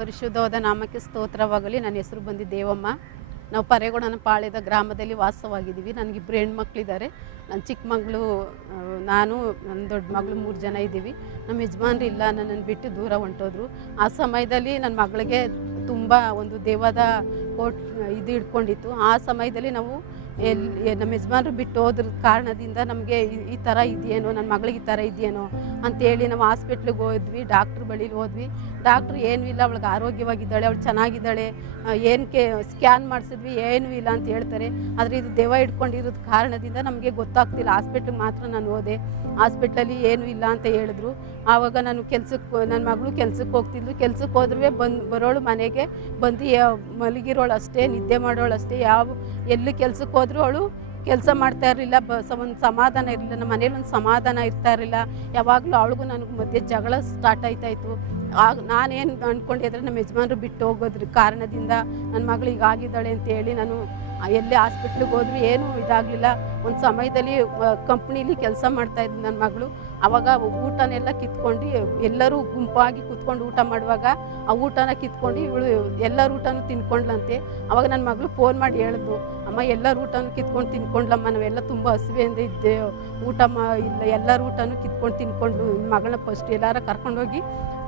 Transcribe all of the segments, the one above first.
ಪರಿಶುದ್ಧವಾದ ನಾಮಕ್ಕೆ ಸ್ತೋತ್ರವಾಗಲಿ. ನನ್ನ ಹೆಸರು ಬಂದು ದೇವಮ್ಮ. ನಾವು ಪರೇಗೌಡನ ಪಾಳ್ಯದ ಗ್ರಾಮದಲ್ಲಿ ವಾಸವಾಗಿದ್ದೀವಿ. ನನಗಿಬ್ಬರು ಹೆಣ್ಮಕ್ಳಿದ್ದಾರೆ. ನನ್ನ ಚಿಕ್ಕ ಮಗಳು, ನಾನು, ನನ್ನ ದೊಡ್ಡ ಮಗಳು 3 ಜನ ಇದ್ದೀವಿ. ನಮ್ಮ ಯಜಮಾನ್ರು ಇಲ್ಲ, ನನ್ನನ್ನು ಬಿಟ್ಟು ದೂರ ಹೊಂಟೋದ್ರು. ಆ ಸಮಯದಲ್ಲಿ ನನ್ನ ಮಗಳಿಗೆ ತುಂಬ ಒಂದು ದೇವದ ಕೋಟ್ ಇದು ಹಿಡ್ಕೊಂಡಿತ್ತು. ಆ ಸಮಯದಲ್ಲಿ ನಾವು ನಮ್ಮ ಯಜಮಾನ್ರು ಬಿಟ್ಟು ಹೋದ್ರ ಕಾರಣದಿಂದ ನಮಗೆ ಈ ಥರ ಇದೆಯೇನೋ, ನನ್ನ ಮಗಳಿಗೆ ಈ ಥರ ಇದೆಯೇನೋ ಅಂತೇಳಿ ನಾವು ಹಾಸ್ಪಿಟ್ಲಿಗೆ ಹೋದ್ವಿ. ಡಾಕ್ಟ್ರ್ ಬಳಿಲಿ ಹೋದ್ವಿ. ಡಾಕ್ಟ್ರು ಏನೂ ಇಲ್ಲ, ಅವಳಿಗೆ ಆರೋಗ್ಯವಾಗಿದ್ದಾಳೆ, ಅವಳು ಚೆನ್ನಾಗಿದ್ದಾಳೆ, ಏನಕ್ಕೆ ಸ್ಕ್ಯಾನ್ ಮಾಡಿಸಿದ್ವಿ, ಏನೂ ಇಲ್ಲ ಅಂತ ಹೇಳ್ತಾರೆ. ಆದರೆ ಇದು ದೆವ್ವ ಹಿಡ್ಕೊಂಡಿರೋದು ಕಾರಣದಿಂದ ನಮಗೆ ಗೊತ್ತಾಗ್ತಿಲ್ಲ. ಹಾಸ್ಪಿಟ್ಲಿಗೆ ಮಾತ್ರ ನಾನು ಹೋದೆ. ಹಾಸ್ಪಿಟ್ಲಲ್ಲಿ ಏನೂ ಇಲ್ಲ ಅಂತ ಹೇಳಿದ್ರು. ಆವಾಗ ನಾನು ನನ್ನ ಮಗಳು ಕೆಲ್ಸಕ್ಕೆ ಹೋಗ್ತಿದ್ಲು. ಕೆಲ್ಸಕ್ಕೆ ಹೋದ್ರೂ ಬರೋಳು ಮನೆಗೆ ಬಂದು ಮಲಗಿರೋಳು ಅಷ್ಟೇ, ನಿದ್ದೆ ಮಾಡೋಳು ಅಷ್ಟೇ. ಎಲ್ಲಿ ಕೆಲ್ಸಕ್ಕೆ ಹೋದರೂ ಅವಳು ಕೆಲಸ ಮಾಡ್ತಾ ಇರಲಿಲ್ಲ. ಒಂದು ಸಮಾಧಾನ ಇರಲಿಲ್ಲ. ನಮ್ಮ ಮನೇಲಿ ಒಂದು ಸಮಾಧಾನ ಇರ್ತಾ ಇರಲಿಲ್ಲ. ಯಾವಾಗಲೂ ಅವಳಿಗೂ ನನಗೂ ಮಧ್ಯೆ ಜಗಳ ಸ್ಟಾರ್ಟ್ ಆಯ್ತಾಯಿತ್ತು. ಆಗ ನಾನೇನು ಅಂದ್ಕೊಂಡಿದ್ರೆ ನಮ್ಮ ಯಜಮಾನ್ರು ಬಿಟ್ಟು ಹೋಗೋದ್ರ ಕಾರಣದಿಂದ ನನ್ನ ಮಗಳು ಈಗ ಆಗಿದ್ದಾಳೆ ಅಂತೇಳಿ ನಾನು ಎಲ್ಲಿ ಹಾಸ್ಪಿಟ್ಲಿಗೆ ಹೋದ್ರೂ ಏನೂ ಇದಾಗಲಿಲ್ಲ. ಒಂದು ಸಮಯದಲ್ಲಿ ಕಂಪ್ನೀಲಿ ಕೆಲಸ ಮಾಡ್ತಾಯಿದ್ದೆ ನನ್ನ ಮಗಳು. ಆವಾಗ ಊಟನೆಲ್ಲ ಕಿತ್ಕೊಂಡು ಎಲ್ಲರೂ ಗುಂಪಾಗಿ ಕೂತ್ಕೊಂಡು ಊಟ ಮಾಡುವಾಗ ಆ ಊಟನ ಕಿತ್ಕೊಂಡು ಇವಳು ಎಲ್ಲರ ಊಟನೂ ತಿನ್ಕೊಂಡ್ಲಂತೆ. ಆವಾಗ ನನ್ನ ಮಗಳು ಫೋನ್ ಮಾಡಿ ಹೇಳಿದ್ಲು, ಅಮ್ಮ ಎಲ್ಲರ ಊಟನೂ ಕಿತ್ಕೊಂಡು ತಿನ್ಕೊಂಡ್ಲಮ್ಮ, ನಾವೆಲ್ಲ ತುಂಬ ಹಸಿವೆಯಿಂದ ಇದ್ದೇವೆ, ಇಲ್ಲ ಎಲ್ಲರ ಊಟನೂ ಕಿತ್ಕೊಂಡು ತಿನ್ಕೊಂಡು ಮಗಳನ್ನ ಫಸ್ಟ್ ಎಲ್ಲಾರ ಕರ್ಕೊಂಡೋಗಿ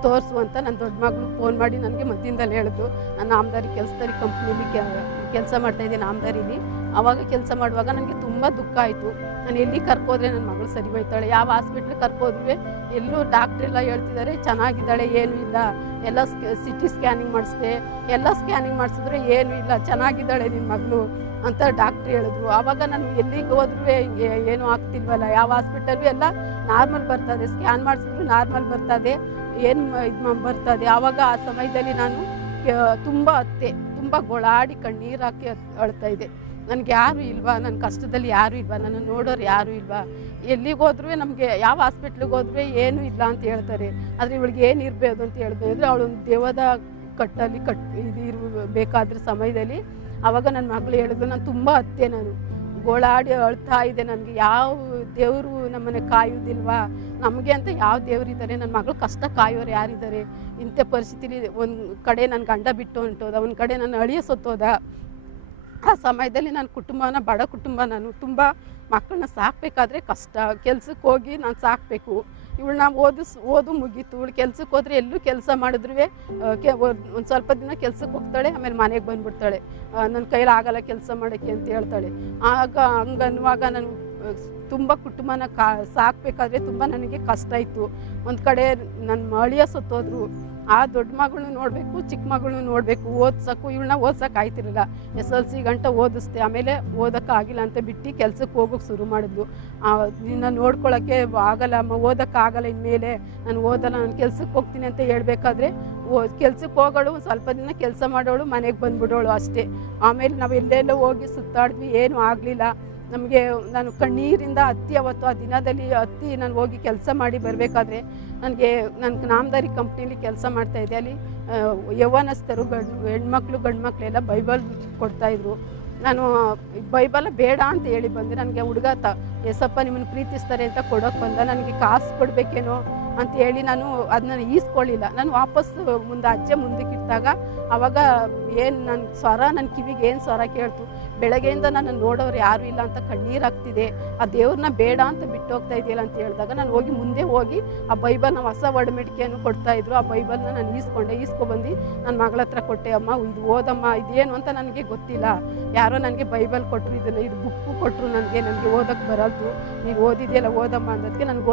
ತೋರಿಸು ಅಂತ ನನ್ನ ದೊಡ್ಡ ಮಗಳು ಫೋನ್ ಮಾಡಿ ನನಗೆ ಮಧ್ಯದಲ್ಲಿ ಹೇಳಿದ್ರು. ನಾನು ನಾಮದಾರಿ ಕೆಲಸದಲ್ಲಿ ಕಂಪ್ನೀಲಿ ಕೆಲಸ ಮಾಡ್ತಾಯಿದ್ದೆ, ನಾಮದಾರಿಲಿ. ಆವಾಗ ಕೆಲಸ ಮಾಡುವಾಗ ನನಗೆ ತುಂಬ ದುಃಖ ಆಯಿತು. ನಾನು ಎಲ್ಲಿ ಕರ್ಕೋದ್ರೆ ನನ್ನ ಮಗಳು ಸರಿ ಹೋಯ್ತಾಳೆ, ಯಾವ ಹಾಸ್ಪಿಟ್ಲಿಗೆ ಕರ್ಕೋದ್ರೂ ಎಲ್ಲೂ ಡಾಕ್ಟ್ರೆಲ್ಲ ಹೇಳ್ತಿದ್ದಾರೆ ಚೆನ್ನಾಗಿದ್ದಾಳೆ, ಏನೂ ಇಲ್ಲ, ಎಲ್ಲ CT ಸ್ಕ್ಯಾನಿಂಗ್ ಮಾಡಿಸ್ದೆ, ಎಲ್ಲ ಸ್ಕ್ಯಾನಿಂಗ್ ಮಾಡಿಸಿದ್ರೆ ಏನೂ ಇಲ್ಲ, ಚೆನ್ನಾಗಿದ್ದಾಳೆ ನಿನ್ನ ಮಗಳು ಅಂತ ಡಾಕ್ಟ್ರ್ ಹೇಳಿದ್ರು. ಆವಾಗ ನಾನು ಎಲ್ಲಿಗೆ ಹೋದ್ರೂ ಏನೂ ಆಗ್ತಿಲ್ವಲ್ಲ, ಯಾವ ಹಾಸ್ಪಿಟಲ್ಲೂ ಎಲ್ಲ ನಾರ್ಮಲ್ ಬರ್ತದೆ, ಸ್ಕ್ಯಾನ್ ಮಾಡಿಸಿದ್ರು ನಾರ್ಮಲ್ ಬರ್ತದೆ, ಏನು ಇದು ಬರ್ತದೆ. ಆವಾಗ ಆ ಸಮಯದಲ್ಲಿ ನಾನು ತುಂಬ ತುಂಬ ಗೊಳಾಡಿ ಕಣ್ಣೀರು ಹಾಕಿ ಅಳ್ತಾ ಇದ್ದೆ. ನನಗೆ ಯಾರೂ ಇಲ್ವಾ, ನನ್ನ ಕಷ್ಟದಲ್ಲಿ ಯಾರೂ ಇಲ್ವಾ, ನನ್ನ ನೋಡೋರು ಯಾರೂ ಇಲ್ವಾ, ಎಲ್ಲಿಗೆ ಹೋದ್ರೂ ನಮಗೆ ಯಾವ ಹಾಸ್ಪಿಟ್ಲಿಗೆ ಹೋದ್ರೂ ಏನೂ ಇಲ್ಲ ಅಂತ ಹೇಳ್ತಾರೆ. ಆದರೆ ಇವಳಿಗೆ ಏನು ಇರಬೇಕು ಅಂತ ಹೇಳ್ಬೇಕಂದ್ರೆ ಅವಳೊಂದು ದೇವದ ಕಟ್ಟಲ್ಲಿ ಬೇಕಾದ್ರ ಸಮಯದಲ್ಲಿ ಆವಾಗ ನನ್ನ ಮಗಳು ಹೇಳಿದ್ರು. ನಾನು ತುಂಬ ನಾನು ಗೋಳಾಡಿ ಅಳ್ತಾ ಇದೆ. ನನಗೆ ಯಾವ ದೇವರು ನಮ್ಮನೆ ಕಾಯೋದಿಲ್ವಾ, ನಮಗೆ ಅಂತ ಯಾವ ದೇವರಿದ್ದಾರೆ, ನನ್ನ ಮಗಳು ಕಷ್ಟ ಕಾಯೋರು ಯಾರಿದ್ದಾರೆ, ಇಂಥ ಪರಿಸ್ಥಿತಿಲಿ ಒಂದು ಕಡೆ ನನ್ನ ಗಂಡ ಬಿಟ್ಟು ಹೊಂಟೋದ, ಒಂದು ಕಡೆ ನನ್ನ ಅಳಿಯ ಸತ್ತೋದ. ಆ ಸಮಯದಲ್ಲಿ ನನ್ನ ಕುಟುಂಬನ ಬಡ ಕುಟುಂಬ, ನಾನು ತುಂಬ ಮಕ್ಕಳನ್ನ ಸಾಕಬೇಕಾದ್ರೆ ಕಷ್ಟ. ಕೆಲ್ಸಕ್ಕೆ ಹೋಗಿ ನಾನು ಸಾಕಬೇಕು, ಇವಳನ್ನ ಓದು ಮುಗೀತು. ಇವಳು ಕೆಲ್ಸಕ್ಕೆ ಹೋದರೆ ಎಲ್ಲೂ ಕೆಲಸ ಮಾಡಿದ್ರೂ ಒಂದು ಸ್ವಲ್ಪ ದಿನ ಕೆಲ್ಸಕ್ಕೆ ಹೋಗ್ತಾಳೆ, ಆಮೇಲೆ ಮನೆಗೆ ಬಂದುಬಿಡ್ತಾಳೆ. ನನ್ನ ಕೈಲಿ ಆಗಲ್ಲ ಕೆಲಸ ಮಾಡೋಕ್ಕೆ ಅಂತ ಹೇಳ್ತಾಳೆ. ಆಗ ಹಂಗನ್ನುವಾಗ ನಾನು ತುಂಬ ಕುಟುಂಬನ ಸಾಕಬೇಕಾದ್ರೆ ತುಂಬ ನನಗೆ ಕಷ್ಟ ಇತ್ತು. ಒಂದು ಕಡೆ ನನ್ನ ಅಳಿಯ ಸತ್ತೋದ್ರು. ಆ ದೊಡ್ಡ ಮಗಳನ್ನ ನೋಡಬೇಕು, ಚಿಕ್ಕ ಮಗಳನ್ನ ನೋಡಬೇಕು, ಇವಳನ್ನ ಓದ್ಸೋಕೆ ಆಯ್ತಿರಲಿಲ್ಲ. SLC ಗಂಟ ಓದಿಸ್ದೆ, ಆಮೇಲೆ ಓದೋಕ್ಕಾಗಿಲ್ಲ ಅಂತ ಬಿಟ್ಟು ಕೆಲ್ಸಕ್ಕೆ ಹೋಗೋಕೆ ಶುರು ಮಾಡಿದ್ಲು. ನಿನ್ನ ನೋಡ್ಕೊಳ್ಳೋಕ್ಕೆ ಆಗಲ್ಲ ಅಮ್ಮ, ಓದೋಕ್ಕಾಗಲ್ಲ, ಇನ್ಮೇಲೆ ನಾನು ಓದಲ್ಲ, ನಾನು ಕೆಲ್ಸಕ್ಕೆ ಹೋಗ್ತೀನಿ ಅಂತ ಹೇಳ್ಬೇಕಾದ್ರೆ ಕೆಲ್ಸಕ್ಕೆ ಹೋಗೋಳು, ಸ್ವಲ್ಪ ದಿನ ಕೆಲಸ ಮಾಡೋಳು, ಮನೆಗೆ ಬಂದುಬಿಡೋಳು ಅಷ್ಟೇ. ಆಮೇಲೆ ನಾವು ಎಲ್ಲೆಲ್ಲೋ ಹೋಗಿ ಸುತ್ತಾಡಿದ್ವಿ, ಏನೂ ಆಗಲಿಲ್ಲ ನಮಗೆ. ನಾನು ಕಣ್ಣೀರಿಂದ ಅವತ್ತು ಆ ದಿನದಲ್ಲಿ ನಾನು ಹೋಗಿ ಕೆಲಸ ಮಾಡಿ ಬರಬೇಕಾದ್ರೆ ನನಗೆ ನಾಮದಾರಿ ಕಂಪ್ನೀಲಿ ಕೆಲಸ ಮಾಡ್ತಾಯಿದ್ದೆ. ಅಲ್ಲಿ ಯೌವನಸ್ಥರು ಹೆಣ್ಮಕ್ಳು ಗಂಡು ಮಕ್ಕಳೆಲ್ಲ ಬೈಬಲ್ ಕೊಡ್ತಾಯಿದ್ರು. ನಾನು ಬೈಬಲ್ ಬೇಡ ಅಂತ ಹೇಳಿ ಬಂದೆ. ನನಗೆ ಹುಡುಗ ಎಸಪ್ಪ ನಿಮ್ಮನ್ನು ಪ್ರೀತಿಸ್ತಾರೆ ಅಂತ ಕೊಡೋಕೆ ಬಂದ. ನನಗೆ ಕಾಸು ಕೊಡಬೇಕೇನೋ ಅಂತ ಹೇಳಿ ನಾನು ಅದನ್ನ ಈಸ್ಕೊಳ್ಳಿಲ್ಲ. ನಾನು ವಾಪಸ್ಸು ಅಜ್ಜೆ ಮುಂದಕ್ಕಿಟ್ಟಾಗ ಆವಾಗ ಏನು ನನ್ನ ಕಿವಿಗೆ ಏನು ಸ್ವರ ಕೇಳ್ತು, ಬೆಳಗ್ಗೆಯಿಂದ ನನ್ನ ನೋಡೋರು ಯಾರೂ ಇಲ್ಲ ಅಂತ ಕಣ್ಣೀರಾಗ್ತಿದೆ, ಆ ದೇವ್ರನ್ನ ಬೇಡ ಅಂತ ಬಿಟ್ಟು ಹೋಗ್ತಾ ಇದೆಯಲ್ಲ ಅಂತ ಹೇಳಿದಾಗ ನಾನು ಮುಂದೆ ಹೋಗಿ ಆ ಬೈಬಲ್ನ ಹೊಸ ಒಡಮೆಡಿಕೆಯನ್ನು ಕೊಡ್ತಾಯಿದ್ರು. ಆ ಬೈಬಲ್ನ ನಾನು ಈಸ್ಕೊಬಂದು ನನ್ನ ಮಗಳ ಹತ್ರ ಕೊಟ್ಟೆ. ಅಮ್ಮ ಇದು ಓದಮ್ಮ, ಇದೇನು ಅಂತ ನನಗೆ ಗೊತ್ತಿಲ್ಲ, ಯಾರೋ ನನಗೆ ಬೈಬಲ್ ಕೊಟ್ಟರು, ಇದು ಬುಕ್ಕು ಕೊಟ್ಟರು, ನನಗೆ ಓದೋಕ್ಕೆ ಬರಲ್ತು, ನೀನು ಓದಿದೆಯಲ್ಲ ಓದಮ್ಮ ಅನ್ನೋದಕ್ಕೆ ನನಗೆ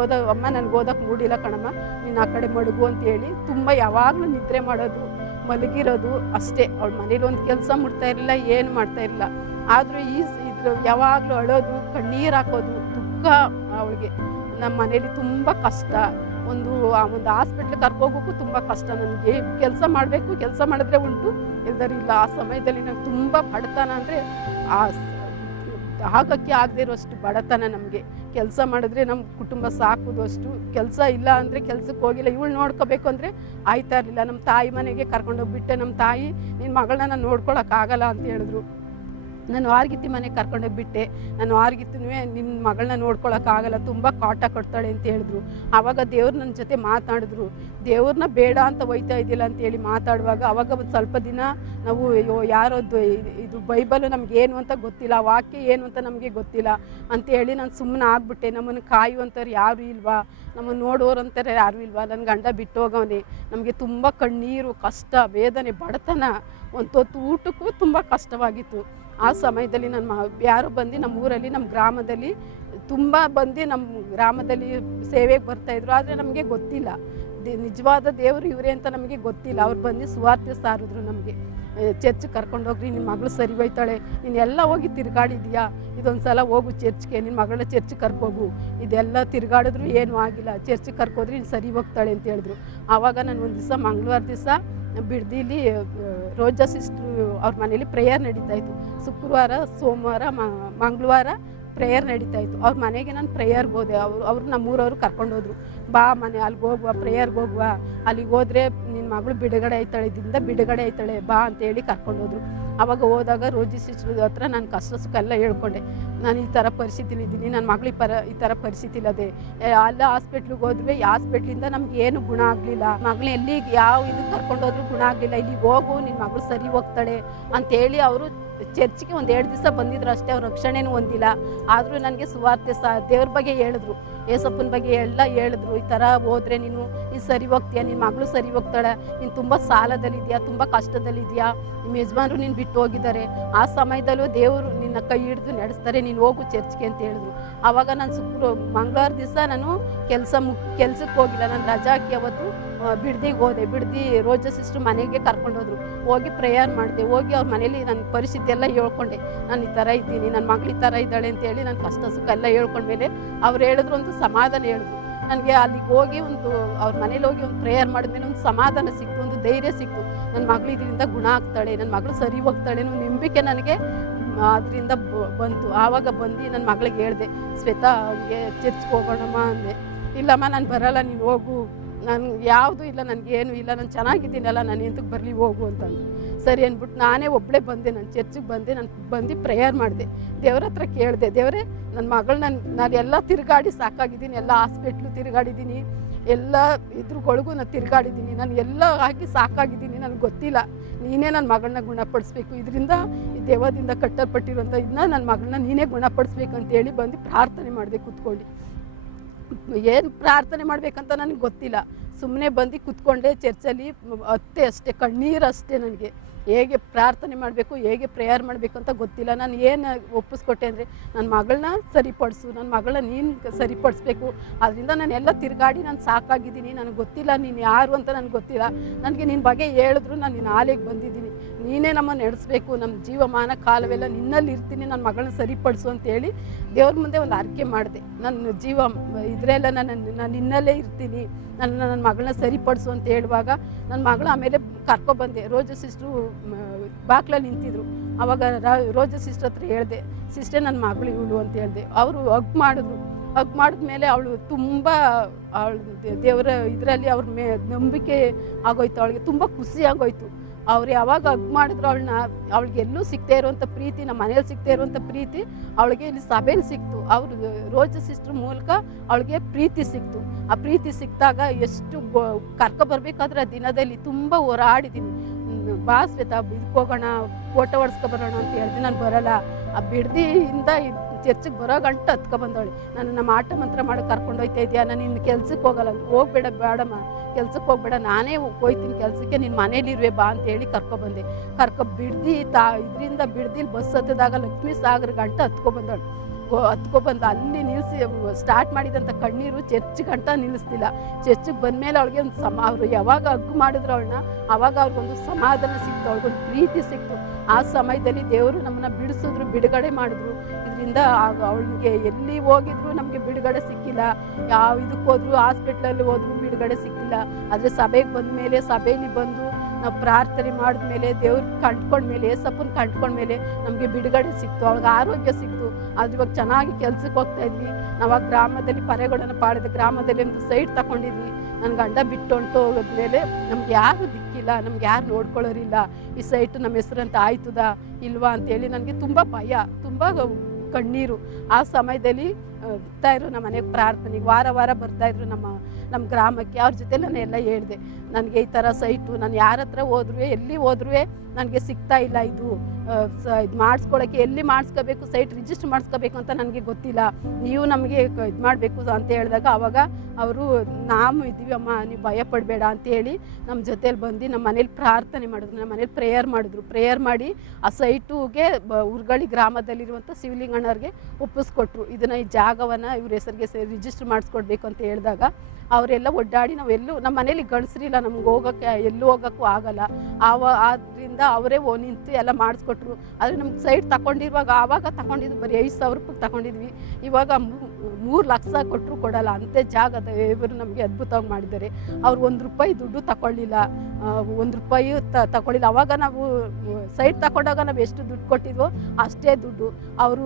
ಓದೋಕ್ಕೆ ಮೂಡಿಲ್ಲ ಕಣಮ್ಮ, ನೀನು ಆ ಕಡೆ ಮಡಗು ಅಂತ ಹೇಳಿ ತುಂಬ ಯಾವಾಗಲೂ ನಿದ್ರೆ ಮಾಡೋದು, ಮಲಗಿರೋದು ಅಷ್ಟೇ. ಅವಳ ಮನೇಲಿ ಒಂದು ಕೆಲಸ ಮುಟ್ತಾ ಇರಲಿಲ್ಲ, ಏನು ಮಾಡ್ತಾ ಇರಲಿಲ್ಲ. ಆದರೂ ಯಾವಾಗಲೂ ಅಳೋದು, ಕಣ್ಣೀರು ಹಾಕೋದು, ದುಃಖ ಅವಳಿಗೆ. ನಮ್ಮ ಮನೇಲಿ ತುಂಬ ಕಷ್ಟ. ಒಂದು ಹಾಸ್ಪಿಟ್ಲಿಗೆ ಕರ್ಕೋಗೋಕ್ಕೂ ತುಂಬ ಕಷ್ಟ. ನನಗೆ ಕೆಲಸ ಮಾಡಬೇಕು, ಕೆಲಸ ಮಾಡಿದ್ರೆ ಉಂಟು, ಇಲ್ದರಿಲ್ಲ. ಆ ಸಮಯದಲ್ಲಿ ನಂಗೆ ತುಂಬ ಬಡತನ, ಅಂದರೆ ಆಗೋಕ್ಕೆ ಆಗದೆ ಇರೋಷ್ಟು ಬಡತನ. ನಮಗೆ ಕೆಲಸ ಮಾಡಿದ್ರೆ ನಮ್ಮ ಕುಟುಂಬ ಸಾಕೋದು ಅಷ್ಟು, ಕೆಲಸ ಇಲ್ಲ ಅಂದರೆ ಕೆಲ್ಸಕ್ಕೆ ಹೋಗಿಲ್ಲ, ಇವಳು ನೋಡ್ಕೋಬೇಕು ಅಂದರೆ ಆಯ್ತಾ ಇರಲಿಲ್ಲ. ನಮ್ಮ ತಾಯಿ ಮನೆಗೆ ಕರ್ಕೊಂಡೋಗ್ಬಿಟ್ಟೆ. ನಮ್ಮ ತಾಯಿ ನಿನ್ನ ಮಗಳನ್ನ ನಾನು ನೋಡ್ಕೊಳಕ್ಕಾಗಲ್ಲ ಅಂತ ಹೇಳಿದ್ರು. ನಾನು ವಾರ್ಗಿತ್ತಿ ಮನೆಗೆ ಕರ್ಕೊಂಡೋಗ್ಬಿಟ್ಟೆ. ನಾನು ವಾರ್ಗಿತ್ತಿನೂ ನಿನ್ನ ಮಗಳನ್ನ ನೋಡ್ಕೊಳಕ್ಕಾಗಲ್ಲ, ತುಂಬ ಕಾಟ ಕೊಡ್ತಾಳೆ ಅಂತ ಹೇಳಿದ್ರು. ಆವಾಗ ದೇವ್ರು ನನ್ನ ಜೊತೆ ಮಾತನಾಡಿದ್ರು. ದೇವ್ರನ್ನ ಬೇಡ ಅಂತ ಒಯ್ತಾ ಇದ್ದಿಲ್ಲ ಅಂತೇಳಿ ಮಾತಾಡುವಾಗ ಆವಾಗ ಒಂದು ಸ್ವಲ್ಪ ದಿನ ನಾವು ಯಾರದ್ದು ಇದು ಬೈಬಲ್ ನಮಗೇನು ಅಂತ ಗೊತ್ತಿಲ್ಲ, ವಾಕ್ಯ ಏನು ಅಂತ ನಮಗೆ ಗೊತ್ತಿಲ್ಲ ಅಂತೇಳಿ ನಾನು ಸುಮ್ಮನೆ ಆಗ್ಬಿಟ್ಟೆ. ನಮ್ಮನ್ನು ಕಾಯುವಂಥವ್ರು ಯಾರೂ ಇಲ್ವಾ, ನಮ್ಮನ್ನು ನೋಡೋರು ಅಂತಾರೆ ಯಾರೂ ಇಲ್ವಾ, ನನ್ನ ಗಂಡ ಬಿಟ್ಟು ಹೋಗವನೇ, ನಮಗೆ ತುಂಬ ಕಣ್ಣೀರು, ಕಷ್ಟ, ವೇದನೆ, ಬಡತನ, ಒಂದು ಹೊತ್ತು ಊಟಕ್ಕೂ ತುಂಬ ಕಷ್ಟವಾಗಿತ್ತು. ಆ ಸಮಯದಲ್ಲಿ ನನ್ನ ಯಾರು ಬಂದು ನಮ್ಮ ಊರಲ್ಲಿ, ನಮ್ಮ ಗ್ರಾಮದಲ್ಲಿ ತುಂಬ ಬಂದು ನಮ್ಮ ಗ್ರಾಮದಲ್ಲಿ ಸೇವೆಗೆ ಬರ್ತಾಯಿದ್ರು. ಆದರೆ ನಮಗೆ ಗೊತ್ತಿಲ್ಲ ನಿಜವಾದ ದೇವರು ಇವರೇ ಅಂತ ನಮಗೆ ಗೊತ್ತಿಲ್ಲ. ಅವ್ರು ಬಂದು ಸುವಾರ್ತೆ ಸಾರಿದ್ರು. ನಮಗೆ ಚರ್ಚ್ಗೆ ಕರ್ಕೊಂಡೋಗ್ರಿ, ನಿನ್ನ ಮಗಳು ಸರಿ ಹೋಯ್ತಾಳೆ, ನೀನು ಎಲ್ಲ ಹೋಗಿ ತಿರುಗಾಡಿದೀಯಾ, ಇದೊಂದು ಸಲ ಹೋಗು ಚರ್ಚ್ಗೆ, ನಿನ್ನ ಮಗಳನ್ನ ಚರ್ಚ್ಗೆ ಕರ್ಕೋಗು, ಇದೆಲ್ಲ ತಿರುಗಾಡಿದ್ರು ಏನೂ ಆಗಿಲ್ಲ, ಚರ್ಚ್ಗೆ ಕರ್ಕೋದ್ರಿ ನೀನು ಸರಿ ಹೋಗ್ತಾಳೆ ಅಂತ ಹೇಳಿದ್ರು. ಆವಾಗ ನಾನು ಒಂದು ದಿವಸ ಮಂಗಳವಾರ ದಿವಸ ಬಿಡ್ದಿಲಿ ರೋಜಾ ಸಿಸ್ಟ್ರು ಅವ್ರ ಮನೇಲಿ ಪ್ರೇಯರ್ ನಡೀತಾಯಿತ್ತು. ಶುಕ್ರವಾರ, ಸೋಮವಾರ, ಮಂಗಳವಾರ ಪ್ರೇಯರ್ ನಡೀತಾಯಿತ್ತು. ಅವ್ರ ಮನೆಗೆ ನಾನು ಪ್ರೇಯರ್ಗೆ ಹೋದೆ. ಅವ್ರು ನಮ್ಮೂರವ್ರು ಕರ್ಕೊಂಡೋದ್ರು. ಬಾ ಅಲ್ಲಿಗೆ ಹೋಗುವ, ಪ್ರೇಯರ್ಗೆ ಹೋಗುವ, ಅಲ್ಲಿಗೆ ಹೋದರೆ ನಿನ್ನ ಮಗಳು ಬಿಡುಗಡೆ ಆಯ್ತಾಳೆ, ಇದರಿಂದ ಬಿಡುಗಡೆ ಆಯ್ತಾಳೆ, ಬಾ ಅಂತೇಳಿ ಕರ್ಕೊಂಡೋದ್ರು. ಆವಾಗ ಹೋದಾಗ ರೋಜಿ ಸಿಸ್ಟ್ರ ಹತ್ರ ನಾನು ಕಷ್ಟ ಸುಖ ಎಲ್ಲ ಹೇಳ್ಕೊಂಡೆ. ನಾನು ಈ ಥರ ಪರಿಸ್ಥಿತಿಲಿದ್ದೀನಿ, ನನ್ನ ಮಗಳು ಈ ಥರ ಪರಿಸ್ಥಿತಿಲದೆ, ಅಲ್ಲ ಹಾಸ್ಪಿಟ್ಲಿಗೆ ಹೋದ್ವಿ, ಹಾಸ್ಪಿಟ್ಲಿಂದ ನಮ್ಗೆ ಏನು ಗುಣ ಆಗಲಿಲ್ಲ, ಮಗಳು ಎಲ್ಲಿಗೆ ಯಾವ ಇದಕ್ಕೆ ಕರ್ಕೊಂಡೋದ್ರು ಗುಣ ಆಗಲಿಲ್ಲ, ಇಲ್ಲಿಗೆ ಹೋಗು, ನಿನ್ನ ಮಗಳು ಸರಿ ಹೋಗ್ತಾಳೆ ಅಂತೇಳಿ ಅವರು ಚರ್ಚ್ಗೆ ಒಂದು 2 ದಿವಸ ಬಂದಿದ್ರು ಅಷ್ಟೇ. ಅವ್ರು ರಕ್ಷಣೆನೂ ಹೊಂದಿಲ್ಲ. ಆದರೂ ನನಗೆ ಸುವಾರ್ತೆ ದೇವ್ರ ಬಗ್ಗೆ ಹೇಳಿದ್ರು, ಏಸಪ್ಪನ ಬಗ್ಗೆ ಎಲ್ಲ ಹೇಳಿದ್ರು. ಈ ಥರ ಹೋದರೆ ನೀನು ಸರಿ ಹೋಗ್ತೀಯ, ನಿನ್ನ ಮಗಳು ಸರಿ ಹೋಗ್ತಾಳೆ, ನೀನು ತುಂಬ ಸಾಲದಲ್ಲಿದೆಯಾ, ತುಂಬ ಕಷ್ಟದಲ್ಲಿದೆಯಾ, ನಿಮ್ಮ ಯಜಮಾನರು ನೀನು ಬಿಟ್ಟು ಹೋಗಿದ್ದಾರೆ, ಆ ಸಮಯದಲ್ಲೂ ದೇವರು ನಿನ್ನ ಕೈ ಹಿಡಿದು ನಡೆಸ್ತಾರೆ, ನೀನು ಹೋಗು ಚರ್ಚ್ಗೆ ಅಂತ ಹೇಳಿದ್ರು. ಆವಾಗ ನಾನು ಮಂಗಳವಾರ ದಿವಸ ನಾನು ಕೆಲ್ಸಕ್ಕೆ ಹೋಗಿಲ್ಲ, ನಾನು ರಜಾ ಹಾಕಿ ಅವತ್ತು ಬಿಡ್ದಿಗೆ ಹೋದೆ. ಬಿಡ್ದಿ ರೋಜಾ ಸಿಸ್ಟ್ರು ಮನೆಗೆ ಕರ್ಕೊಂಡೋದ್ರು. ಹೋಗಿ ಪ್ರೇಯರ್ ಮಾಡಿದೆ. ಹೋಗಿ ಅವ್ರ ಮನೇಲಿ ನನ್ನ ಪರಿಸ್ಥಿತಿ ಎಲ್ಲ ಹೇಳ್ಕೊಂಡೆ, ನಾನು ಈ ಥರ ಇದ್ದೀನಿ, ನನ್ನ ಮಗಳು ಈ ಥರ ಇದ್ದಾಳೆ ಅಂತೇಳಿ ನಾನು ಕಷ್ಟ ಸುಖ ಎಲ್ಲ ಹೇಳ್ಕೊಂಡ್ಮೇಲೆ ಅವ್ರು ಹೇಳಿದ್ರು, ಒಂದು ಸಮಾಧಾನ ಹೇಳಿದ್ರು ನನಗೆ. ಅಲ್ಲಿಗೆ ಹೋಗಿ ಅವ್ರ ಮನೇಲಿ ಹೋಗಿ ಒಂದು ಪ್ರೇಯರ್ ಮಾಡಿದ್ಮೇಲೆ ಒಂದು ಸಮಾಧಾನ ಸಿಕ್ತು, ಒಂದು ಧೈರ್ಯ ಸಿಕ್ತು. ನನ್ನ ಮಗಳು ಇದರಿಂದ ಗುಣ ಆಗ್ತಾಳೆ, ನನ್ನ ಮಗಳು ಸರಿ ಹೋಗ್ತಾಳೆ ಅನ್ನೋ ನಂಬಿಕೆ ನನಗೆ ಅದರಿಂದ ಬಂತು. ಆವಾಗ ಬಂದು ನನ್ನ ಮಗಳಿಗೆ ಹೇಳಿದೆ, ಶ್ವೇತಾ ಅವ್ರಿಗೆ ಚರ್ಚ್ಗೆ ಹೋಗೋಣಮ್ಮ ಅಂದೆ. ಇಲ್ಲಮ್ಮ ನಾನು ಬರಲ್ಲ, ನೀನು ಹೋಗು, ನಾನು ಯಾವುದೂ ಇಲ್ಲ, ನನಗೇನು ಇಲ್ಲ, ನಾನು ಚೆನ್ನಾಗಿದ್ದೀನಲ್ಲ, ನಾನು ಎಂತಕ್ಕೆ ಬರಲಿ, ಹೋಗು ಅಂತಂದು. ಸರಿ ಅಂದ್ಬಿಟ್ಟು ನಾನೇ ಒಬ್ಬಳೇ ಬಂದೆ. ನಾನು ಚರ್ಚಿಗೆ ಬಂದೆ. ನಾನು ಬಂದು ಪ್ರೇಯರ್ ಮಾಡಿದೆ. ದೇವ್ರ ಹತ್ರ ಕೇಳಿದೆ, ದೇವರೇ ನನ್ನ ಮಗಳು ನಾನು ಎಲ್ಲ ತಿರುಗಾಡಿ ಸಾಕಾಗಿದ್ದೀನಿ, ಎಲ್ಲ ಹಾಸ್ಪಿಟ್ಲು ತಿರುಗಾಡಿದ್ದೀನಿ, ಎಲ್ಲ ಇದ್ರಗಳಿಗೂ ನಾನು ತಿರುಗಾಡಿದ್ದೀನಿ, ನಾನು ಎಲ್ಲ ಆಗಿ ಸಾಕಾಗಿದ್ದೀನಿ, ನನಗೆ ಗೊತ್ತಿಲ್ಲ, ನೀನೇ ನನ್ನ ಮಗಳನ್ನ ಗುಣಪಡಿಸ್ಬೇಕು, ಇದರಿಂದ ಈ ದೇವದಿಂದ ಕಟ್ಟಲ್ಪಟ್ಟಿರುವಂಥ ಇದನ್ನ ನನ್ನ ಮಗಳನ್ನ ನೀನೇ ಗುಣಪಡಿಸ್ಬೇಕು ಅಂತೇಳಿ ಬಂದು ಪ್ರಾರ್ಥನೆ ಮಾಡಿದೆ ಕೂತ್ಕೊಂಡು. ಏನು ಪ್ರಾರ್ಥನೆ ಮಾಡಬೇಕಂತ ನನಗೆ ಗೊತ್ತಿಲ್ಲ. ಸುಮ್ಮನೆ ಬಂದು ಕೂತ್ಕೊಂಡೆ ಚರ್ಚಲ್ಲಿ. ಅಷ್ಟೇ ಕಣ್ಣೀರು ಅಷ್ಟೇ. ನನಗೆ ಹೇಗೆ ಪ್ರಾರ್ಥನೆ ಮಾಡಬೇಕು, ಹೇಗೆ ಪ್ರೇಯರ್ ಮಾಡಬೇಕು ಅಂತ ಗೊತ್ತಿಲ್ಲ. ನಾನು ಏನು ಒಪ್ಪಿಸ್ಕೊಟ್ಟೆ ಅಂದರೆ, ನನ್ನ ಮಗಳನ್ನ ಸರಿಪಡಿಸು, ನನ್ನ ಮಗಳನ್ನ ನೀನು ಸರಿಪಡಿಸ್ಬೇಕು, ಅದರಿಂದ ನಾನೆಲ್ಲ ತಿರುಗಾಡಿ ನಾನು ಸಾಕಾಗಿದ್ದೀನಿ, ನನಗೆ ಗೊತ್ತಿಲ್ಲ ನೀನು ಯಾರು ಅಂತ ನನಗೆ ಗೊತ್ತಿಲ್ಲ, ನನಗೆ ನಿನ್ನ ಬಗ್ಗೆ ಹೇಳಿದ್ರು ನಾನು ನಿನ್ನ ಹಾಲಿಗೆ ಬಂದಿದ್ದೀನಿ, ನೀನೇ ನಮ್ಮನ್ನು ನಡೆಸಬೇಕು, ನಮ್ಮ ಜೀವಮಾನ ಕಾಲವೆಲ್ಲ ನಿನ್ನಲ್ಲಿ ಇರ್ತೀನಿ, ನನ್ನ ಮಗಳನ್ನ ಸರಿಪಡಿಸು ಅಂತೇಳಿ ದೇವ್ರ ಮುಂದೆ ಒಂದು ಅರಿಕೆ ಮಾಡಿದೆ. ನನ್ನ ಜೀವ ಇದರೆಲ್ಲ ನಾನು ನಿನ್ನಲ್ಲೇ ಇರ್ತೀನಿ, ನನ್ನ ಮಗಳನ್ನ ಸರಿಪಡಿಸು ಅಂತ ಹೇಳುವಾಗ ನನ್ನ ಮಗಳು ಆಮೇಲೆ ಕರ್ಕೊಬಂದೆ. ರೋಜಾ ಸಿಸ್ಟ್ರು ಬಾಕ್ಲಲ್ಲಿ ನಿಂತಿದ್ರು. ಆವಾಗ ರೋಜಾ ಸಿಸ್ಟ್ರ್ ಹತ್ರ ಹೇಳಿದೆ, ಸಿಸ್ಟರ್ ನನ್ನ ಮಗಳು ಇವಳು ಅಂತ ಹೇಳಿದೆ. ಅವರು ಹಗ್ ಮಾಡಿದ್ಮೇಲೆ ಅವಳು ತುಂಬ ದೇವರ ಇದರಲ್ಲಿ ಅವ್ರ ನಂಬಿಕೆ ಆಗೋಯ್ತು. ಅವಳಿಗೆ ತುಂಬ ಖುಷಿ ಆಗೋಯ್ತು. ಅವ್ರು ಯಾವಾಗ ಹಗ್ ಮಾಡಿದ್ರು ಅವಳಿಗೆ ಎಲ್ಲೂ ಸಿಗದೇ ಇರುವಂಥ ಪ್ರೀತಿ, ನಮ್ಮ ಮನೇಲಿ ಸಿಗದೇ ಇರುವಂಥ ಪ್ರೀತಿ ಅವಳಿಗೆ ಇಲ್ಲಿ ಸಭೆಯಲ್ಲಿ ಸಿಕ್ತು. ಅವರು ರೋಜಾ ಸಿಸ್ಟ್ರ್ ಮೂಲಕ ಅವಳಿಗೆ ಪ್ರೀತಿ ಸಿಕ್ತು. ಆ ಪ್ರೀತಿ ಸಿಕ್ಕಿದಾಗ ಎಷ್ಟು ಕರ್ಕೊಬರ್ಬೇಕಾದ್ರೆ ಆ ದಿನದಲ್ಲಿ ತುಂಬ ಹೋರಾಡಿದ್ದೀನಿ. ಬಾ ಶ್ವೇತಾ ಇದಕ್ಕೆ ಹೋಗೋಣ, ಫೋಟೋ ಹೊಡ್ಸ್ಕೊಬರೋಣ ಅಂತ ಹೇಳ್ತೀನಿ. ನಾನು ಬರೋಲ್ಲ, ಆ ಬಿಡ್ದಿಯಿಂದ ಚರ್ಚಿಗೆ ಬರೋ ಗಂಟು ಹತ್ಕೊಬಂದವಳೆ. ನಾನು ನಮ್ಮ ಆಟ ಮಂತ್ರ ಮಾಡಿ ಕರ್ಕೊಂಡು ಹೋಗ್ತಾ ಇದೆಯಾ, ನಾನು ಇನ್ನು ಕೆಲ್ಸಕ್ಕೆ ಹೋಗಲ್ಲ, ಹೋಗ್ಬೇಡ, ಬೇಡಮ್ಮ ಕೆಲ್ಸಕ್ಕೆ ಹೋಗ್ಬೇಡ, ನಾನೇ ಹೋಗ್ತೀನಿ ಕೆಲಸಕ್ಕೆ, ನಿನ್ನ ಮನೇಲಿರುವೆ ಬಾ ಅಂತೇಳಿ ಕರ್ಕೊಬಂದೆ. ಬಿಡ್ದಿ ಇದರಿಂದ ಬಿಡ್ದಿಲಿ ಬಸ್ ಹತ್ತದಾಗ ಲಕ್ಷ್ಮೀ ಸಾಗರ ಗಂಟು ಹತ್ಕೊಬಂದು ಅಲ್ಲಿ ನಿಲ್ಲಿಸಿ ಸ್ಟಾರ್ಟ್ ಮಾಡಿದಂಥ ಕಣ್ಣೀರು ಚರ್ಚ್ ಗಂಟ ನಿಲ್ಲಿಸ್ತಿಲ್ಲ. ಚರ್ಚಿಗೆ ಬಂದಮೇಲೆ ಅವಳಿಗೆ ಒಂದು ಅವರು ಯಾವಾಗ ಹಗ್ಗು ಮಾಡಿದ್ರು ಅವಳನ್ನ, ಆವಾಗ ಅವ್ರಿಗೊಂದು ಸಮಾಧಾನ ಸಿಕ್ತು, ಅವ್ರಿಗೊಂದು ಪ್ರೀತಿ ಸಿಕ್ತು. ಆ ಸಮಯದಲ್ಲಿ ದೇವರು ನಮ್ಮನ್ನು ಬಿಡಿಸಿದ್ರು, ಬಿಡುಗಡೆ ಮಾಡಿದ್ರು. ಇದರಿಂದ ಅವಳಿಗೆ ಎಲ್ಲಿ ಹೋಗಿದ್ರು ನಮಗೆ ಬಿಡುಗಡೆ ಸಿಕ್ಕಿಲ್ಲ. ಯಾವ ಇದಕ್ಕೆ ಹೋದ್ರು, ಹಾಸ್ಪಿಟ್ಲಲ್ಲಿ ಹೋದ್ರು ಬಿಡುಗಡೆ ಸಿಕ್ಕಿಲ್ಲ. ಆದರೆ ಸಭೆಗೆ ಬಂದ ಮೇಲೆ, ಸಭೆಯಲ್ಲಿ ಬಂದು ನಾವು ಪ್ರಾರ್ಥನೆ ಮಾಡಿದ್ಮೇಲೆ, ದೇವ್ರಿಗೆ ಕಂಡ್ಕೊಂಡ್ಮೇಲೆ, ಏಸಪ್ಪನ ಕಂಡ್ಕೊಂಡ್ಮೇಲೆ ನಮಗೆ ಬಿಡುಗಡೆ ಸಿಕ್ತು, ಅವಳಿಗೆ ಆರೋಗ್ಯ ಸಿಕ್ತು. ಅದು ಇವಾಗ ಚೆನ್ನಾಗಿ ಕೆಲ್ಸಕ್ಕೆ ಹೋಗ್ತಾ ಇದ್ವಿ. ನಾವು ಆ ಗ್ರಾಮದಲ್ಲಿ ಪರೆಗೊಡನ ಪಾಡಿದ ಗ್ರಾಮದಲ್ಲಿ ಒಂದು ಸೈಟ್ ತಗೊಂಡಿದ್ವಿ. ನನ್ನ ಗಂಡ ಬಿಟ್ಟು ಹೊಂಟು ಹೋಗೋದ್ಮೇಲೆ ನಮ್ಗೆ ಯಾರು ದಿಕ್ಕಿಲ್ಲ. ಇಲ್ಲ, ನಮ್ಗೆ ಯಾರು ನೋಡ್ಕೊಳ್ಳೋರಿಲ್ಲ, ಈ ಸೈಟು ನಮ್ಮ ಹೆಸ್ರಂತ ಆಯ್ತದ ಇಲ್ವಾ ಅಂತೇಳಿ ನನಗೆ ತುಂಬ ಭಯ, ತುಂಬ ಕಣ್ಣೀರು. ಆ ಸಮಯದಲ್ಲಿ ಬರ್ತಾಯಿದ್ರು ನಮ್ಮ ಮನೆಗೆ ಪ್ರಾರ್ಥನೆಗೆ, ವಾರ ವಾರ ಬರ್ತಾಯಿದ್ರು ನಮ್ಮ ಗ್ರಾಮಕ್ಕೆ. ಅವ್ರ ಜೊತೆ ನಾನು ಎಲ್ಲ ಹೇಳಿದೆ, ನನಗೆ ಈ ಥರ ಸೈಟು ನಾನು ಯಾರ ಹತ್ರ ಹೋದ್ರೂ ಎಲ್ಲಿ ಹೋದ್ರೂ ನನಗೆ ಸಿಗ್ತಾ ಇಲ್ಲ, ಇದು ಮಾಡಿಸ್ಕೊಳ್ಳೋಕ್ಕೆ ಎಲ್ಲಿ ಮಾಡಿಸ್ಕೋಬೇಕು, ಸೈಟ್ ರಿಜಿಸ್ಟರ್ ಮಾಡಿಸ್ಕೋಬೇಕು ಅಂತ ನನಗೆ ಗೊತ್ತಿಲ್ಲ, ನೀವು ನಮಗೆ ಇದು ಮಾಡಬೇಕು ಅಂತ ಹೇಳಿದಾಗ ಆವಾಗ ಅವರು ನಾವು ಇದ್ದೀವಿ ಅಮ್ಮ, ನೀವು ಭಯ ಪಡಬೇಡ ಅಂತೇಳಿ ನಮ್ಮ ಜೊತೇಲಿ ಬಂದು ನಮ್ಮ ಮನೇಲಿ ಪ್ರಾರ್ಥನೆ ಮಾಡಿದ್ರು, ನಮ್ಮ ಮನೇಲಿ ಪ್ರೇಯರ್ ಮಾಡಿ ಆ ಸೈಟುಗೆ ಉರ್ಗಳಿ ಗ್ರಾಮದಲ್ಲಿರುವಂಥ ಶಿವಲಿಂಗಣ್ಣವ್ರಿಗೆ ಒಪ್ಪಿಸ್ಕೊಟ್ರು. ಇದನ್ನು ಈ ಜಾಗವನ್ನು ಇವ್ರ ಹೆಸರಿಗೆ ರಿಜಿಸ್ಟರ್ ಮಾಡಿಸ್ಕೊಡ್ಬೇಕು ಅಂತ ಹೇಳಿದಾಗ ಅವರೆಲ್ಲ ಒಡ್ಡಾಡಿ ನಾವೆಲ್ಲೂ ನಮ್ಮ ಮನೇಲಿ ಗಂಡಸರಿಲ್ಲ, ನಮ್ಗೆ ಹೋಗೋಕ್ಕೆ ಎಲ್ಲೂ ಹೋಗೋಕ್ಕೂ ಆಗಲ್ಲ. ಆದ್ದರಿಂದ ಅವರೇ ನಿಂತು ಎಲ್ಲ ಮಾಡಿಸ್ಕೊಟ್ರು. ಆದರೆ ನಮ್ಗೆ ಸೈಟ್ ತಗೊಂಡಿರುವಾಗ ಆವಾಗ ತಗೊಂಡಿದ್ದು ಬರೀ 5,000 ರೂಪಾಯಿಗೆ ತಗೊಂಡಿದ್ವಿ. ಇವಾಗ 3 ಲಕ್ಷ ಕೊಟ್ಟರು ಕೊಡಲ್ಲ ಅಂತೆ ಜಾಗದ ಇವರು ನಮಗೆ ಅದ್ಭುತವಾಗಿ ಮಾಡಿದ್ದಾರೆ. ಅವ್ರು 1 ರೂಪಾಯಿ ದುಡ್ಡು ತಗೊಳ್ಳಿಲ್ಲ, 1 ರೂಪಾಯಿ ತಗೊಳ್ಳಿಲ್ಲ. ಅವಾಗ ನಾವು ಸೈಟ್ ತಗೊಂಡಾಗ ನಾವು ಎಷ್ಟು ದುಡ್ಡು ಕೊಟ್ಟಿದ್ವೋ ಅಷ್ಟೇ ದುಡ್ಡು. ಅವರು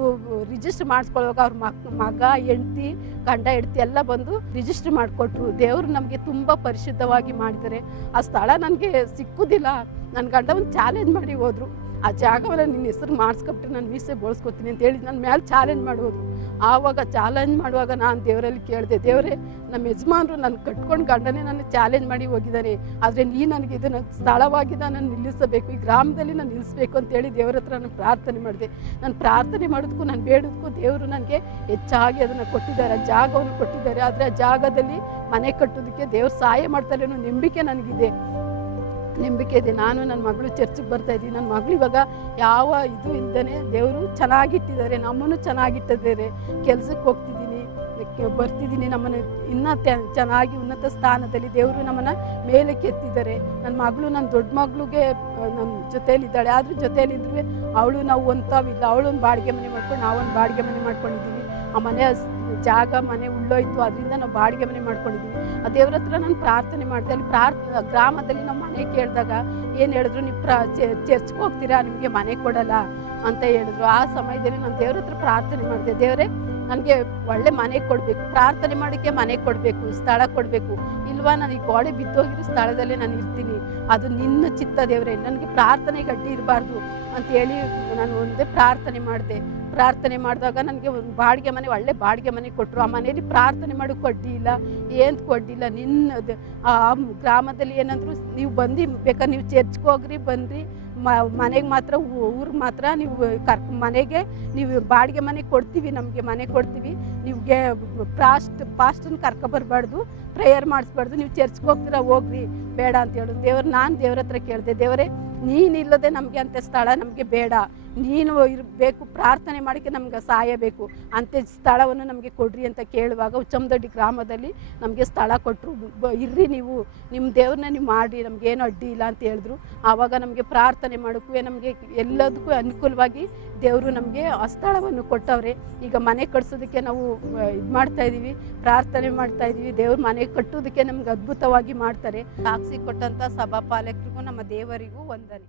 ರಿಜಿಸ್ಟರ್ ಮಾಡಿಸ್ಕೊಳ್ಳುವಾಗ ಅವ್ರ ಮಗ ಹೆಂಡ್ತಿ ಗಂಡ ಹೆಂಡ್ತಿ ಎಲ್ಲ ಬಂದು ರಿಜಿಸ್ಟರ್ ಮಾಡಿಕೊಟ್ರು. ದೇವರು ನಮಗೆ ತುಂಬ ಪರಿಶುದ್ಧವಾಗಿ ಮಾಡಿದ್ದಾರೆ. ಆ ಸ್ಥಳ ನನಗೆ ಸಿಕ್ಕುದಿಲ್ಲ. ನನ್ನ ಗಂಡ ಒಂದು ಚಾಲೆಂಜ್ ಮಾಡಿ ಹೋದರು, ಆ ಜಾಗವನ್ನು ನಿನ್ನ ಹೆಸರು ಮಾಡಿಸ್ಕೊಬಿಟ್ರೆ ನಾನು ಮೀಸೆ ಬೋಳ್ಸ್ಕೊತೀನಿ ಅಂತೇಳಿ ನನ್ನ ಮೇಲೆ ಚಾಲೆಂಜ್ ಮಾಡೋದು. ಆವಾಗ ಚಾಲೆಂಜ್ ಮಾಡುವಾಗ ನಾನು ದೇವರಲ್ಲಿ ಕೇಳಿದೆ, ದೇವರೇ ನಮ್ಮ ಯಜಮಾನರು ನನ್ನ ಕಟ್ಕೊಂಡು ಗಂಡನೇ ನನ್ನ ಚಾಲೆಂಜ್ ಮಾಡಿ ಹೋಗಿದ್ದಾನೆ, ಆದರೆ ನೀ ನನಗೆ ಇದನ್ನು ಸ್ಥಳವಾಗಿ ನಾನು ನಿಲ್ಲಿಸಬೇಕು, ಈ ಗ್ರಾಮದಲ್ಲಿ ನಾನು ನಿಲ್ಲಿಸಬೇಕು ಅಂತೇಳಿ ದೇವರ ಹತ್ರ ನಾನು ಪ್ರಾರ್ಥನೆ ಮಾಡಿದೆ. ನಾನು ಪ್ರಾರ್ಥನೆ ಮಾಡೋದಕ್ಕೂ ನಾನು ಬೇಡೋದಕ್ಕೂ ದೇವರು ನನಗೆ ಹೆಚ್ಚಾಗಿ ಅದನ್ನು ಕೊಟ್ಟಿದ್ದಾರೆ, ಆ ಜಾಗವನ್ನು ಕೊಟ್ಟಿದ್ದಾರೆ. ಆದರೆ ಆ ಜಾಗದಲ್ಲಿ ಮನೆ ಕಟ್ಟೋದಕ್ಕೆ ದೇವ್ರು ಸಹಾಯ ಮಾಡ್ತಾರೆ ಅನ್ನೋ ನಂಬಿಕೆ ನನಗಿದೆ. ನಾನು ನನ್ನ ಮಗಳು ಚರ್ಚಿಗೆ ಬರ್ತಾಯಿದ್ದೀನಿ. ನನ್ನ ಮಗಳು ಇವಾಗ ಯಾವ ಇದು ಇಲ್ಲದೇ ದೇವರು ಚೆನ್ನಾಗಿಟ್ಟಿದ್ದಾರೆ, ನಮ್ಮನ್ನು ಚೆನ್ನಾಗಿಟ್ಟಿದ್ದಾರೆ. ಕೆಲಸಕ್ಕೆ ಹೋಗ್ತಿದ್ದೀನಿ, ಬರ್ತಿದ್ದೀನಿ, ನಮ್ಮನ್ನು ಇನ್ನೂ ಚೆನ್ನಾಗಿ ಉನ್ನತ ಸ್ಥಾನದಲ್ಲಿ ದೇವರು ನಮ್ಮನ್ನು ಮೇಲಕ್ಕೆ ಎತ್ತಿದ್ದಾರೆ. ನನ್ನ ಮಗಳು ನನ್ನ ದೊಡ್ಡ ಮಗಳಿಗೆ ನನ್ನ ಜೊತೇಲಿದ್ದಾಳೆ, ಆದರೂ ಜೊತೇಲಿದ್ರೂ ಅವಳು ನಾವು ಒಂತಾವಿಲ್ಲ. ಅವಳು ಒಂದು ಬಾಡಿಗೆ ಮನೆ ಮಾಡ್ಕೊಂಡು ನಾವೊಂದು ಬಾಡಿಗೆ ಮನೆ ಮಾಡ್ಕೊಂಡಿದ್ದೀವಿ. ಆ ಮನೆ ಜಾಗ ಮನೆ ಉಳ್ಳೋಯ್ತು, ಅದರಿಂದ ನಾವು ಬಾಡಿಗೆ ಮನೆ ಮಾಡ್ಕೊಂಡಿದ್ದೀವಿ. ಆ ದೇವ್ರ ಹತ್ರ ನಾನು ಪ್ರಾರ್ಥನೆ ಮಾಡಿದೆ. ಅಲ್ಲಿ ಗ್ರಾಮದಲ್ಲಿ ನಾವು ಮನೆ ಕೇಳಿದಾಗ ಏನು ಹೇಳಿದ್ರು, ನೀವು ಚರ್ಚ್ಗೆ ಹೋಗ್ತೀರಾ, ನಿಮಗೆ ಮನೆ ಕೊಡಲ್ಲ ಅಂತ ಹೇಳಿದ್ರು. ಆ ಸಮಯದಲ್ಲಿ ನಾನು ದೇವ್ರ ಹತ್ರ ಪ್ರಾರ್ಥನೆ ಮಾಡಿದೆ, ದೇವರೇ ನನಗೆ ಒಳ್ಳೆ ಮನೆ ಕೊಡಬೇಕು, ಪ್ರಾರ್ಥನೆ ಮಾಡೋಕ್ಕೆ ಮನೆ ಕೊಡಬೇಕು, ಸ್ಥಳ ಕೊಡಬೇಕು, ಇಲ್ವಾ ನಾನು ಈ ಗೋಡೆ ಬಿದ್ದೋಗಿರೋ ಸ್ಥಳದಲ್ಲೇ ನಾನು ಇರ್ತೀನಿ, ಅದು ನಿನ್ನ ಚಿತ್ತ ದೇವರೇ, ನನಗೆ ಪ್ರಾರ್ಥನೆಗೆ ಅಡ್ಡಿ ಇರಬಾರ್ದು ಅಂತೇಳಿ ನಾನು ಒಂದೇ ಪ್ರಾರ್ಥನೆ ಮಾಡಿದೆ. ಪ್ರಾರ್ಥನೆ ಮಾಡಿದಾಗ ನನಗೆ ಒಂದು ಬಾಡಿಗೆ ಮನೆ, ಒಳ್ಳೆ ಬಾಡಿಗೆ ಮನೆ ಕೊಟ್ಟರು. ಆ ಮನೆಯಲ್ಲಿ ಪ್ರಾರ್ಥನೆ ಮಾಡೋಕ್ಕೂ ಅಡ್ಡಿ ಇಲ್ಲ, ಏನು ಅಡ್ಡಿಲ್ಲ. ನಿನ್ನದು ಆ ಗ್ರಾಮದಲ್ಲಿ ಏನಂದ್ರು, ನೀವು ಬಂದು ಬೇಕಾದ್ರೆ ನೀವು ಚರ್ಚ್ಗೆ ಹೋಗ್ರಿ, ಬಂದ್ರಿ, ಮನೆಗೆ ಮಾತ್ರ ಊರಿಗೆ ಮಾತ್ರ ನೀವು ಮನೆಗೆ ನೀವು ಬಾಡಿಗೆ ಮನೆ ಕೊಡ್ತೀವಿ, ನಮಗೆ ಮನೆ ಕೊಡ್ತೀವಿ, ನಿಮಗೆ ಪಾಸ್ಟನ್ನು ಕರ್ಕೊಬರ್ಬಾರ್ದು, ಪ್ರೇಯರ್ ಮಾಡಿಸ್ಬಾರ್ದು, ನೀವು ಚರ್ಚ್ಗೆ ಹೋಗ್ತೀರಾ ಹೋಗ್ರಿ, ಬೇಡ ಅಂತ ಹೇಳೋದು. ನಾನು ದೇವ್ರ ಹತ್ರ ಕೇಳಿದೆ, ದೇವರೇ ನೀನಿಲ್ಲದೆ ನಮಗೆ ಅಂಥ ಸ್ಥಳ ನಮಗೆ ಬೇಡ, ನೀನು ಇರಬೇಕು, ಪ್ರಾರ್ಥನೆ ಮಾಡೋಕ್ಕೆ ನಮ್ಗೆ ಸಹಾಯ ಬೇಕು, ಅಂಥ ಸ್ಥಳವನ್ನು ನಮಗೆ ಕೊಡ್ರಿ ಅಂತ ಕೇಳುವಾಗ ಉಚ್ಚಮದೊಡ್ಡಿ ಗ್ರಾಮದಲ್ಲಿ ನಮಗೆ ಸ್ಥಳ ಕೊಟ್ಟರು. ಇರ್ರಿ, ನೀವು ನಿಮ್ಮ ದೇವ್ರನ್ನ ನೀವು ಮಾಡಿ, ನಮಗೇನು ಅಡ್ಡಿ ಇಲ್ಲ ಅಂತ ಹೇಳಿದ್ರು. ಆವಾಗ ನಮಗೆ ಪ್ರಾರ್ಥನೆ ಮಾಡೋಕ್ಕೂ ನಮಗೆ ಎಲ್ಲದಕ್ಕೂ ಅನುಕೂಲವಾಗಿ ದೇವರು ನಮಗೆ ಆ ಸ್ಥಳವನ್ನು ಕೊಟ್ಟವ್ರೆ. ಈಗ ಮನೆ ಕಟ್ಸೋದಕ್ಕೆ ನಾವು ಇದು ಮಾಡ್ತಾಯಿದ್ದೀವಿ, ಪ್ರಾರ್ಥನೆ ಮಾಡ್ತಾಯಿದ್ದೀವಿ. ದೇವ್ರು ಮನೆ ಕಟ್ಟೋದಕ್ಕೆ ನಮ್ಗೆ ಅದ್ಭುತವಾಗಿ ಮಾಡ್ತಾರೆ. ಸಾಕ್ಷಿ ಕೊಟ್ಟಂಥ ಸಭಾಪಾಲಕರಿಗೂ ನಮ್ಮ ದೇವರಿಗೂ ವಂದನೆ.